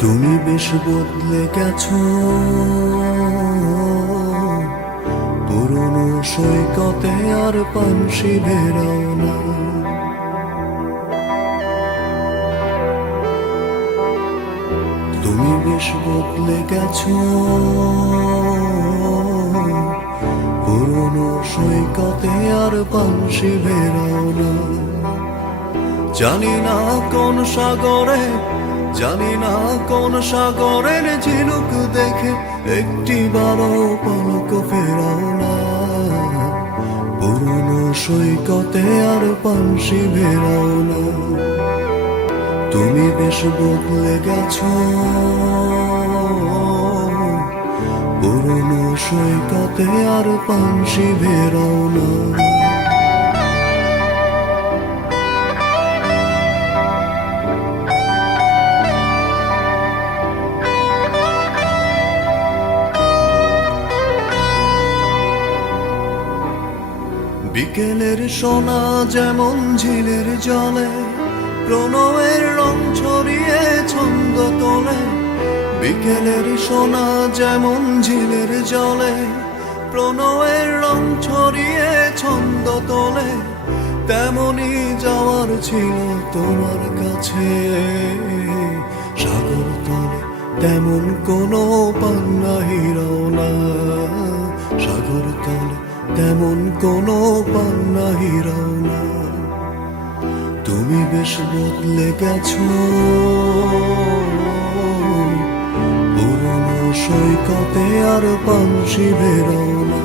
তুমি বেশ বদলে গেছো। পুরনো সৈকতে আর পানসি বেরাও না। তুমি বেশ বদলে গেছো। পুরনো সৈকতে আর পানসি বেরাও না। জানি না কোন সাগরে জানি না কোন সাগরের ঝিনুক দেখে একটি বারো পলক ফেরাও না। পুরনো সৈকতে আর পানসি বেরাও না। তুমি বেশ বদলে গেছো। পুরনো সৈকতে আর পানসি বেরাও না। বিকেলের সোনা যেমন ঝিলের জলে, প্রণয়ের রং ছড়িয়ে ছন্দ তোলে। বিকেলের সোনা যেমন ঝিলের জলে, প্রণয়ের রং ছড়িয়ে ছন্দ তোলে। তেমনি যাওয়ার ছিল তোমার কাছে। সাগর তলে তেমন কোনো পান্না হিরো না। সাগর তলে তেমন কোনো পান্না হিরো না তুমি বেশ বদলে গেছো। পুরনো সৈকতে আর পানসি বেরো না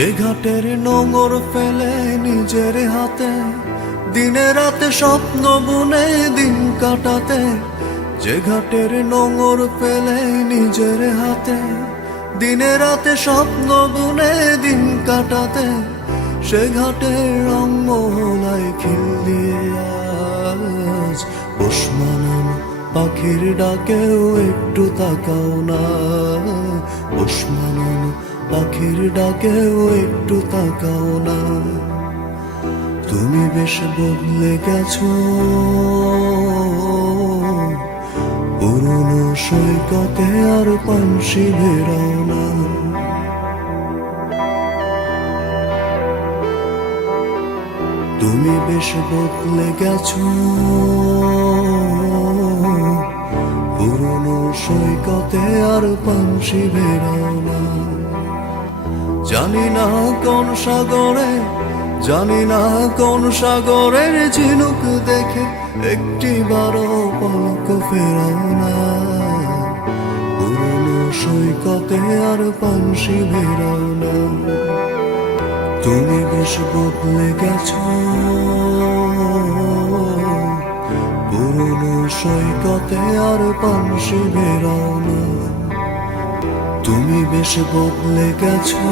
যে ঘাটের নোংর ফেলে নিজের হাতে, দিনে রাতে স্বপ্ন বুনে দিন কাটাতে, যে ঘাটের নোংর ফেলে নিজের হাতে, দিনে রাতে স্বপ্ন বুনে দিন কাটাতে, সে ঘাটে রং মোহলায় খিল আজ পাখির ডাকেও একটু তাকাও না উসমানান পাখির ডাকেও একটু তাকাও না। তুমি বেশ বদলে গেছো। পুরনো সৈকতে আর পানসি বেরাও না। তুমি বেশ বদলে গেছো। পুরনো সৈকতে আর পানসি বেরাও না। জানি না কোন সাগরে, জানি না কোন সাগরের ঝিনুক দেখে একটি বারো পলক ফেরাও না। পুরনো সৈকতে আর পানসি বেরাও না। তুমি বেশ বদলে গেছো। পুরনো সৈকতে আর পানসি বেরাও না। তুমি বেশ বদলে গেছো।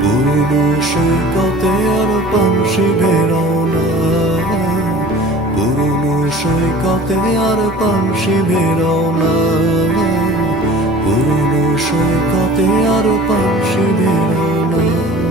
পুরনো সৈকতে আর পানসি বেরাও না পুরনো সৈকতে আর পানসি বেরাও না পুরনো সৈকতে আর পানসি বেরাও